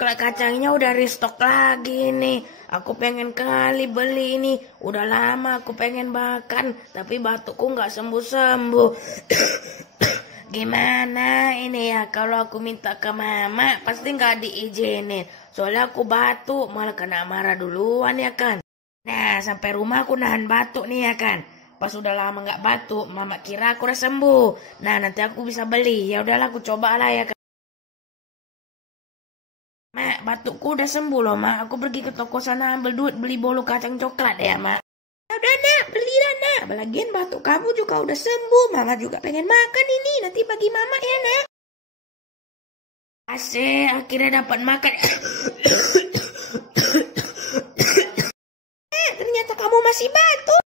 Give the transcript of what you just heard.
coklat kacangnya udah restock lagi nih. Aku pengen kali beli ini. Udah lama aku pengen makan, tapi batukku nggak sembuh-sembuh. Gimana ini ya, kalau aku minta ke mama pasti nggak diizinin. Soalnya aku batuk, malah kena marah duluan ya kan. Nah, sampai rumah aku nahan batuk nih ya kan. Pas udah lama nggak batuk, mama kira aku udah sembuh. Nah, nanti aku bisa beli. Ya udahlah, aku coba lah ya kan. Mak, batukku udah sembuh loh, Mak. Aku pergi ke toko sana ambil duit beli bolu kacang coklat ya, Mak. Ya udah, Nak. Beli lah, Nak. Lagian batuk kamu juga udah sembuh. Mama juga pengen makan ini. Nanti bagi Mama ya, Nak. Asik, akhirnya dapat makan. Ternyata kamu masih batuk.